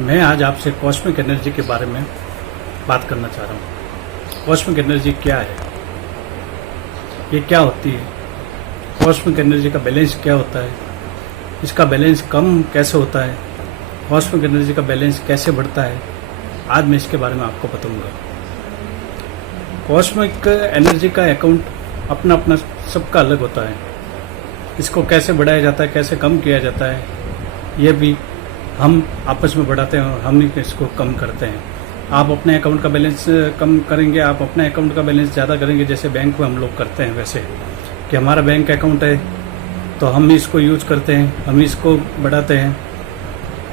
मैं आज आपसे कॉस्मिक एनर्जी के बारे में बात करना चाह रहा हूँ। कॉस्मिक एनर्जी क्या है, ये क्या होती है, कॉस्मिक एनर्जी का बैलेंस क्या होता है, इसका बैलेंस कम कैसे होता है, कॉस्मिक एनर्जी का बैलेंस कैसे बढ़ता है, आज मैं इसके बारे में आपको बताऊंगा। कॉस्मिक एनर्जी का अकाउंट अपना अपना सबका अलग होता है। इसको कैसे बढ़ाया जाता है, कैसे कम किया जाता है, ये भी हम आपस में बढ़ाते हैं और हम ही इसको कम करते हैं। आप अपने अकाउंट का बैलेंस कम करेंगे, आप अपने अकाउंट का बैलेंस ज़्यादा करेंगे, जैसे बैंक में हम लोग करते हैं वैसे कि हमारा बैंक अकाउंट है तो हम इसको यूज करते हैं, हम इसको बढ़ाते हैं।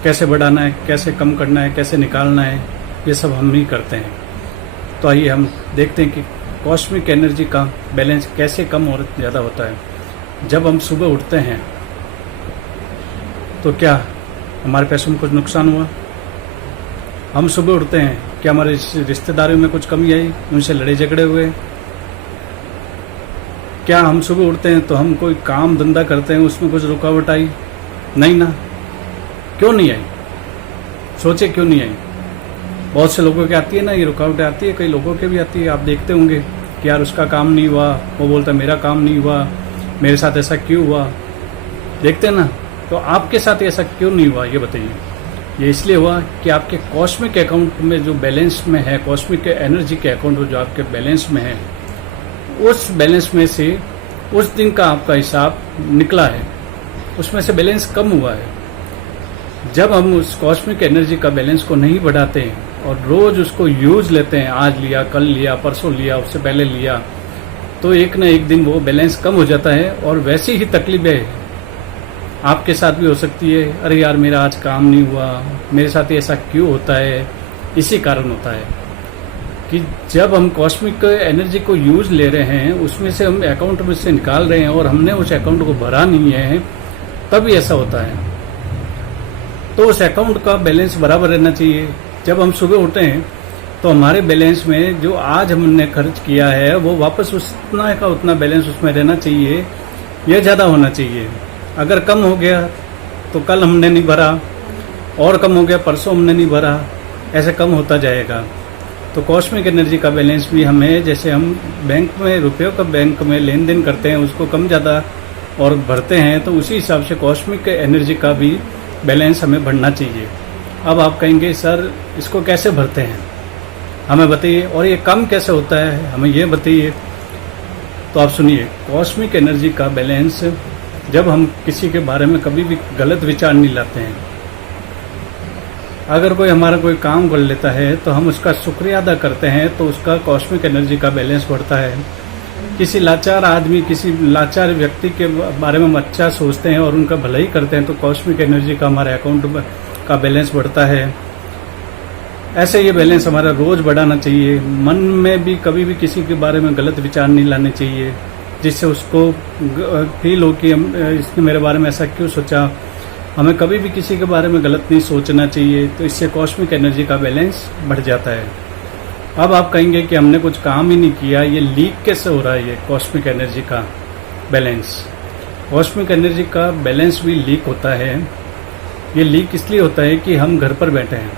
कैसे बढ़ाना है, कैसे कम करना है, कैसे निकालना है, ये सब हम ही करते हैं। तो आइए हम देखते हैं कि कॉस्मिक एनर्जी का बैलेंस कैसे कम और ज़्यादा होता है। जब हम सुबह उठते हैं तो क्या हमारे पैसों में कुछ नुकसान हुआ? हम सुबह उठते हैं, क्या हमारे रिश्तेदारों में कुछ कमी आई, उनसे लड़े झगड़े हुए? क्या हम सुबह उठते हैं तो हम कोई काम धंधा करते हैं, उसमें कुछ रुकावट आई? नहीं ना। क्यों नहीं आई? सोचे क्यों नहीं आई? बहुत से लोगों की आती है ना, ये रुकावटें आती है, कई लोगों के भी आती है। आप देखते होंगे कि यार उसका काम नहीं हुआ, वो बोलता मेरा काम नहीं हुआ, मेरे साथ ऐसा क्यों हुआ? देखते हैं ना। तो आपके साथ ऐसा क्यों नहीं हुआ, ये बताइए। ये इसलिए हुआ कि आपके कॉस्मिक अकाउंट में जो बैलेंस में है, कॉस्मिक एनर्जी के अकाउंट जो आपके बैलेंस में है, उस बैलेंस में से उस दिन का आपका हिसाब निकला है, उसमें से बैलेंस कम हुआ है। जब हम उस कॉस्मिक एनर्जी का बैलेंस को नहीं बढ़ाते हैं और रोज उसको यूज लेते हैं, आज लिया, कल लिया, परसों लिया, उससे पहले लिया, तो एक ना एक दिन वो बैलेंस कम हो जाता है। और वैसी ही तकलीफें आपके साथ भी हो सकती है। अरे यार मेरा आज काम नहीं हुआ, मेरे साथ ऐसा क्यों होता है? इसी कारण होता है कि जब हम कॉस्मिक एनर्जी को यूज ले रहे हैं, उसमें से हम अकाउंट में से निकाल रहे हैं और हमने उस अकाउंट को भरा नहीं है, तभी ऐसा होता है। तो उस अकाउंट का बैलेंस बराबर रहना चाहिए। जब हम सुबह उठते हैं तो हमारे बैलेंस में जो आज हमने खर्च किया है वो वापस उतना का उतना बैलेंस उसमें रहना चाहिए, यह ज़्यादा होना चाहिए। अगर कम हो गया तो कल हमने नहीं भरा, और कम हो गया परसों हमने नहीं भरा, ऐसे कम होता जाएगा। तो कॉस्मिक एनर्जी का बैलेंस भी हमें, जैसे हम बैंक में रुपयों का बैंक में लेन देन करते हैं, उसको कम ज़्यादा और भरते हैं, तो उसी हिसाब से कॉस्मिक एनर्जी का भी बैलेंस हमें बढ़ना चाहिए। अब आप कहेंगे सर इसको कैसे भरते हैं, हमें बताइए, और ये कम कैसे होता है, हमें ये बताइए। तो आप सुनिए, कॉस्मिक एनर्जी का बैलेंस, जब हम किसी के बारे में कभी भी गलत विचार नहीं लाते हैं, अगर कोई हमारा कोई काम कर लेता है तो हम उसका शुक्रिया अदा करते हैं, तो उसका कॉस्मिक एनर्जी का बैलेंस बढ़ता है। किसी लाचार आदमी, किसी लाचार व्यक्ति के बारे में हम अच्छा सोचते हैं और उनका भलाई करते हैं, तो कॉस्मिक एनर्जी का हमारे अकाउंट का बैलेंस बढ़ता है। ऐसे ये बैलेंस हमारा रोज बढ़ाना चाहिए। मन में भी कभी भी किसी के बारे में गलत विचार नहीं लाने चाहिए, जिससे उसको फील हो कि इसने मेरे बारे में ऐसा क्यों सोचा। हमें कभी भी किसी के बारे में गलत नहीं सोचना चाहिए, तो इससे कॉस्मिक एनर्जी का बैलेंस बढ़ जाता है। अब आप कहेंगे कि हमने कुछ काम ही नहीं किया, ये लीक कैसे हो रहा है? ये कॉस्मिक एनर्जी का बैलेंस, कॉस्मिक एनर्जी का बैलेंस भी लीक होता है। ये लीक इसलिए होता है कि हम घर पर बैठे हैं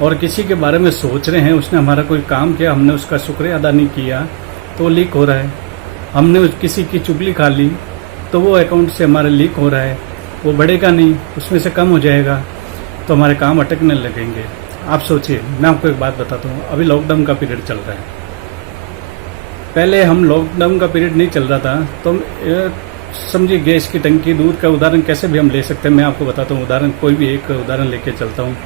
और किसी के बारे में सोच रहे हैं, उसने हमारा कोई काम किया, हमने उसका शुक्रिया अदा नहीं किया, तो लीक हो रहा है। हमने किसी की चुगली खा ली तो वो अकाउंट से हमारा लीक हो रहा है, वो बढ़ेगा नहीं, उसमें से कम हो जाएगा, तो हमारे काम अटकने लगेंगे। आप सोचिए, मैं आपको एक बात बताता हूँ, अभी लॉकडाउन का पीरियड चल रहा है। पहले हम लॉकडाउन का पीरियड नहीं चल रहा था तो समझिए गैस की टंकी, दूध का उदाहरण कैसे भी हम ले सकते हैं, मैं आपको बताता हूँ उदाहरण, कोई भी एक उदाहरण लेके चलता हूँ।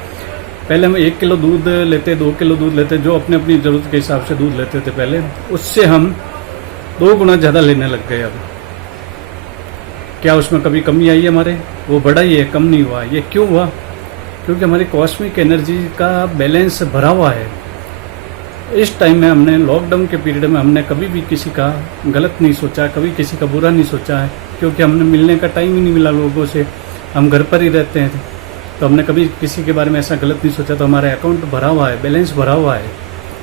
पहले हम 1 किलो दूध लेते, 2 किलो दूध लेते, जो अपने अपनी ज़रूरत के हिसाब से दूध लेते थे पहले, उससे हम 2 गुना ज़्यादा लेने लग गए। अब क्या उसमें कभी कमी आई है हमारे? वो बढ़ा ही है, कम नहीं हुआ। ये क्यों हुआ? क्योंकि हमारी कॉस्मिक एनर्जी का बैलेंस भरा हुआ है। इस टाइम में हमने, लॉकडाउन के पीरियड में हमने कभी भी किसी का गलत नहीं सोचा, कभी किसी का बुरा नहीं सोचा है, क्योंकि हमने मिलने का टाइम ही नहीं मिला लोगों से, हम घर पर ही रहते हैं, तो हमने कभी किसी के बारे में ऐसा गलत नहीं सोचा। तो हमारा अकाउंट भरा हुआ है, बैलेंस भरा हुआ है।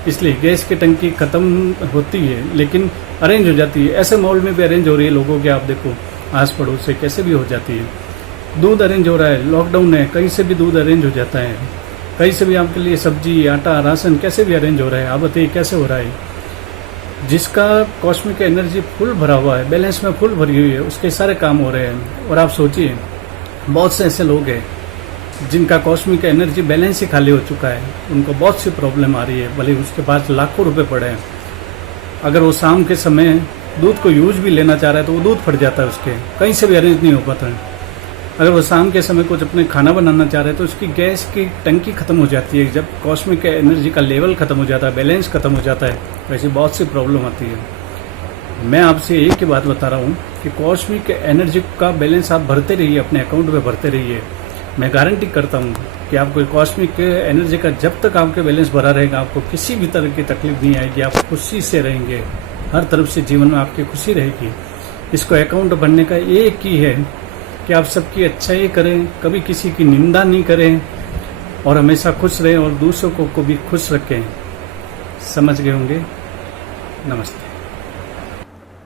इसलिए गैस की टंकी ख़त्म होती है लेकिन अरेंज हो जाती है। ऐसे माहौल में भी अरेंज हो रही है लोगों के, आप देखो आस पड़ोस से कैसे भी हो जाती है। दूध अरेंज हो रहा है, लॉकडाउन है, कहीं से भी दूध अरेंज हो जाता है। कहीं से भी आपके लिए सब्जी, आटा, राशन कैसे भी अरेंज हो रहा है, आप बताइए कैसे हो रहा है। जिसका कॉस्मिक एनर्जी फुल भरा हुआ है, बैलेंस में फुल भरी हुई है, उसके सारे काम हो रहे हैं। और आप सोचिए, बहुत से ऐसे लोग हैं जिनका कॉस्मिक एनर्जी बैलेंस ही खाली हो चुका है, उनको बहुत सी प्रॉब्लम आ रही है, भले उसके पास लाखों रुपए पड़े हैं। अगर वो शाम के समय दूध को यूज भी लेना चाह रहा है तो वो दूध फट जाता है, उसके कहीं से भी अरेंज नहीं हो पाता है। अगर वो शाम के समय कुछ अपने खाना बनाना चाह रहे हैं तो उसकी गैस की टंकी खत्म हो जाती है। जब कॉस्मिक एनर्जी का लेवल खत्म हो जाता है, बैलेंस खत्म हो जाता है, वैसे बहुत सी प्रॉब्लम आती है। मैं आपसे एक ही बात बता रहा हूँ कि कॉस्मिक एनर्जी का बैलेंस आप भरते रहिए, अपने अकाउंट में भरते रहिए। मैं गारंटी करता हूँ कि आपको कॉस्मिक एनर्जी का जब तक आपके बैलेंस भरा रहेगा, आपको किसी भी तरह की तकलीफ नहीं आएगी, आप खुशी से रहेंगे, हर तरफ से जीवन में आपकी खुशी रहेगी। इसको अकाउंट बनने का एक ही है कि आप सबकी अच्छाई करें, कभी किसी की निंदा नहीं करें और हमेशा खुश रहें और दूसरों को भी खुश रखें। समझ गए होंगे। नमस्ते।